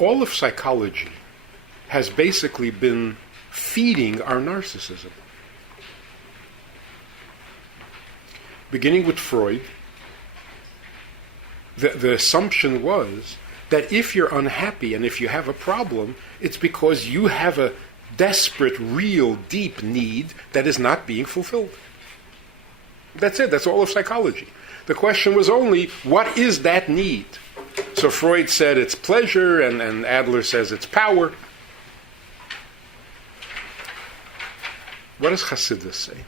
All of psychology has basically been feeding our narcissism. Beginning with Freud, the assumption was that if you're unhappy and if you have a problem, it's because you have a desperate, real, deep need that is not being fulfilled. That's it. That's all of psychology. The question was only, what is that need? So Freud said it's pleasure, and Adler says it's power. What does Hasidus say?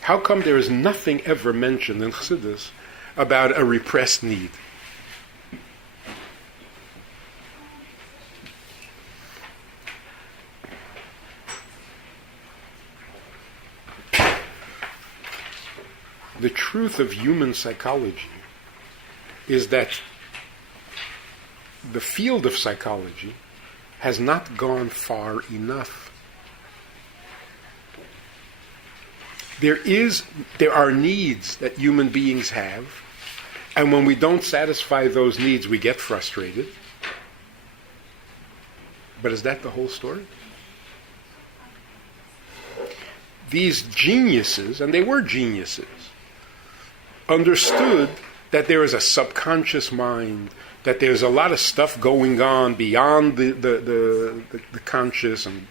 How come there is nothing ever mentioned in Hasidus about a repressed need? The truth of human psychology is that the field of psychology has not gone far enough. There are needs that human beings have, and when we don't satisfy those needs, we get frustrated. But is that the whole story? These geniuses, and they were geniuses, understood that there is a subconscious mind, that there's a lot of stuff going on beyond the conscious, and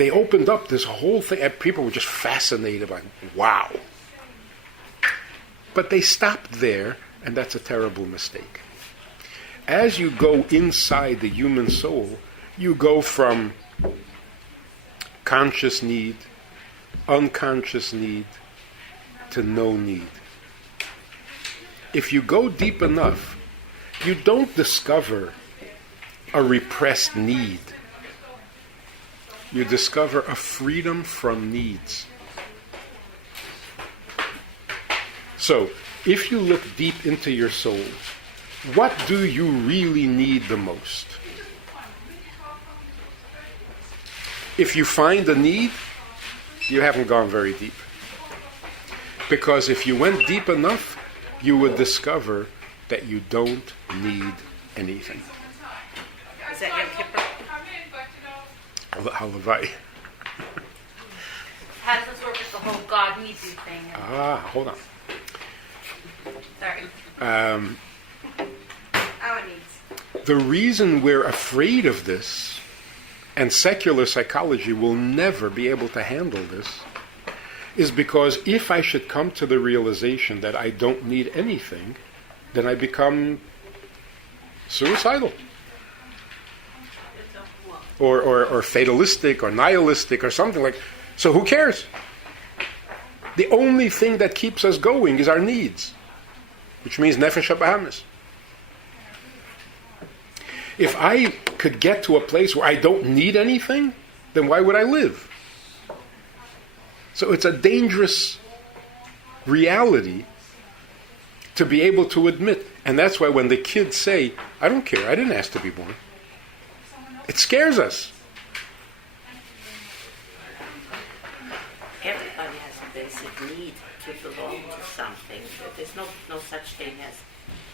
they opened up this whole thing, and people were just fascinated by, wow. But they stopped there, and that's a terrible mistake. As you go inside the human soul, you go from conscious need, unconscious need, to no need. If you go deep enough, you don't discover a repressed need. You discover a freedom from needs. So, if you look deep into your soul, what do you really need the most? If you find a need, you haven't gone very deep. Because if you went deep enough, you would discover that you don't need anything. Is that Yom Kippur? Halavai. How does this work with the whole God needs you thing? Hold on. Sorry. Our needs. The reason we're afraid of this, and secular psychology will never be able to handle this, is because if I should come to the realization that I don't need anything, then I become suicidal. Or fatalistic or nihilistic or something like. So who cares? The only thing that keeps us going is our needs, which means nefesh habahamis. If I could get to a place where I don't need anything, then why would I live? So it's a dangerous reality to be able to admit. And that's why when the kids say, I don't care, I didn't ask to be born, it scares us. Everybody has a basic need to belong to something. There's no such thing as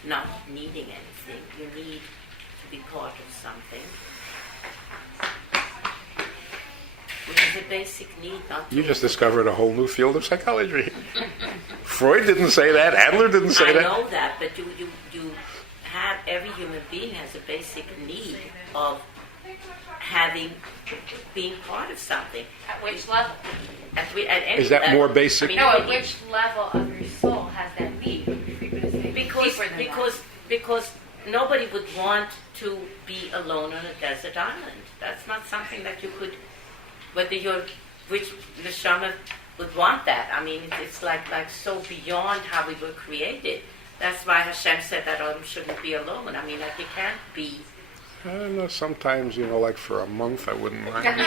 not needing anything. You need to be part of something. It's a basic need. You just discovered a whole new field of psychology. Freud didn't say that. Adler didn't say that. I know that, but you have, every human being has a basic need of being part of something. At which level? At any Is that level. more basic? At which level of your soul has that need? Because nobody would want to be alone on a desert island. That's not something that you could. Which neshama would want that? I mean, it's like so beyond how we were created. That's why Hashem said that Adam shouldn't be alone. I mean, like you can't be. I don't know, sometimes, like for a month I wouldn't mind. Right.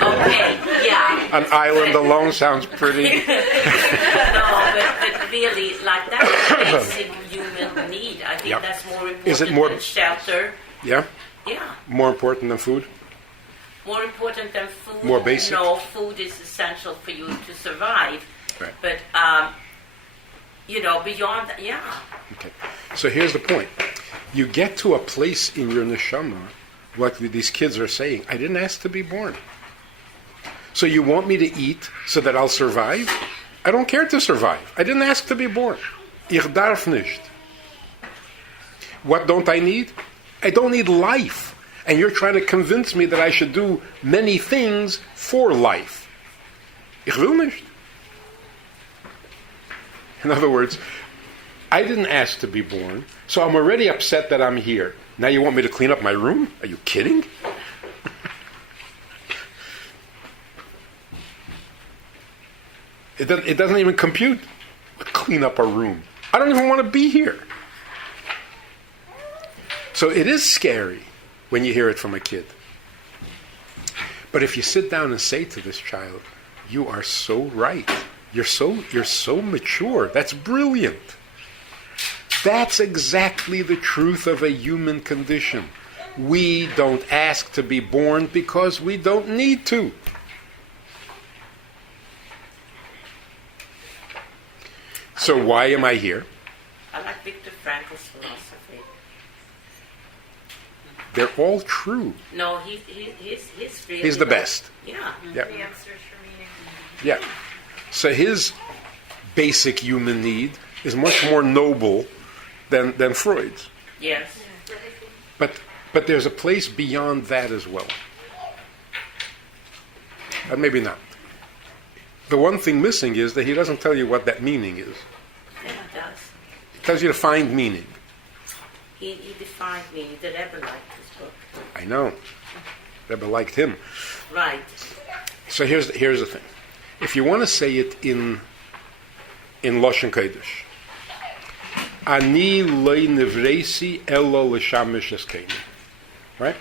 Okay, yeah. An island alone sounds pretty. No, but really, like that's a basic human need. I think that's more important Is it more than shelter. Yeah? Yeah. More important than food? More important than food. More basic? No, food is essential for you to survive. Right. But beyond that, yeah. Okay. So here's the point. You get to a place in your neshama, what these kids are saying, I didn't ask to be born. So you want me to eat so that I'll survive? I don't care to survive. I didn't ask to be born. Ich darf nicht. What don't I need? I don't need life. And you're trying to convince me that I should do many things for life. Ich will nicht. In other words, I didn't ask to be born, so I'm already upset that I'm here. Now you want me to clean up my room? Are you kidding? It doesn't even compute. Clean up a room. I don't even want to be here. So it is scary when you hear it from a kid. But if you sit down and say to this child, you are so right. You're so mature. That's brilliant. That's exactly the truth of a human condition. We don't ask to be born because we don't need to. So why am I here? I like Viktor Frankl's philosophy. They're all true. No, he's really... He's the best. Yeah. Yeah. The answers for meaning. Yeah. So his basic human need is much more noble than Freud's. Yes. But there's a place beyond that as well. And maybe not. The one thing missing is that he doesn't tell you what that meaning is. Yeah, it does. He tells you to find meaning. He defined meaning. The Rebbe liked his book. I know. Rebbe liked him. Right. So here's the thing. If you want to say it in Lashon Kodesh, Ani lo nivresi elo l'shamish eskeini. Right?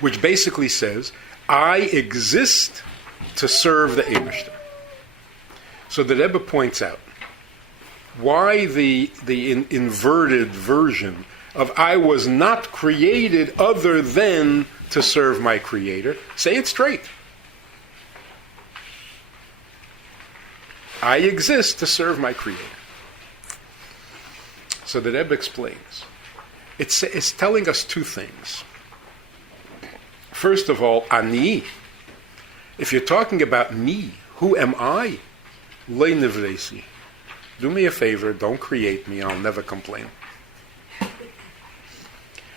Which basically says, I exist to serve the Eibishter. So the Rebbe points out why the inverted version of I was not created other than to serve my Creator. Say it straight. I exist to serve my Creator. So the Rebbe explains. It's telling us two things. First of all, ani. If you're talking about me, who am I? Le nivresi. Do me a favor, don't create me, I'll never complain.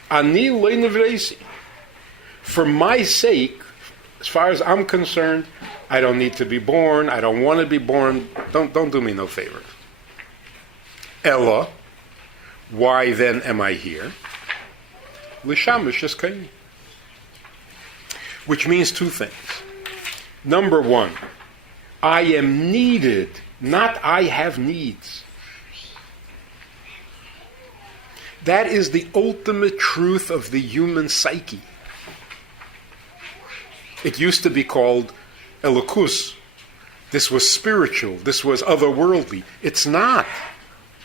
Ani le nivresi. For my sake, as far as I'm concerned, I don't need to be born, I don't want to be born, don't do me no favors. Ella, why then am I here? L'shamish eskeini. Which means two things. Number one, I am needed, not I have needs. That is the ultimate truth of the human psyche. It used to be called elokus. This was spiritual. This was otherworldly. It's not.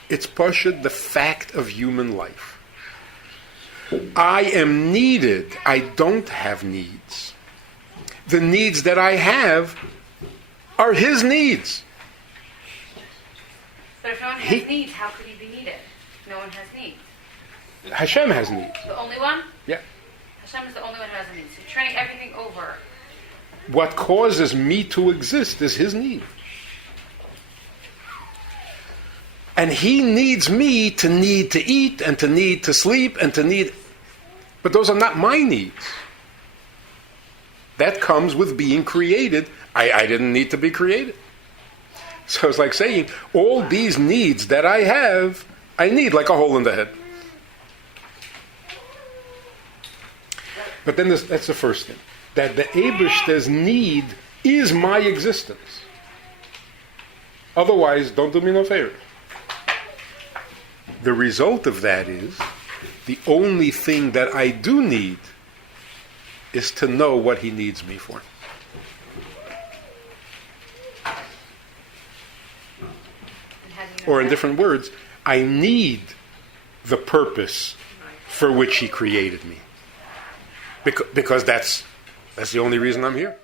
It's pashut the fact of human life. I am needed. I don't have needs. The needs that I have are his needs. But if no one has needs, how could he be needed? No one has needs. Hashem has needs. The only one? Yeah. Hashem is the only one who has needs. So you're turning everything over. What causes me to exist is his need. And he needs me to need to eat and to need to sleep and to need... But those are not my needs. That comes with being created. I didn't need to be created. So it's like saying, all these needs that I have, I need like a hole in the head. But then that's the first thing. That the Eibishter's need is my existence. Otherwise, don't do me no favor. The result of that is, the only thing that I do need is to know what he needs me for. Or in different words, I need the purpose for which he created me. Because that's the only reason I'm here.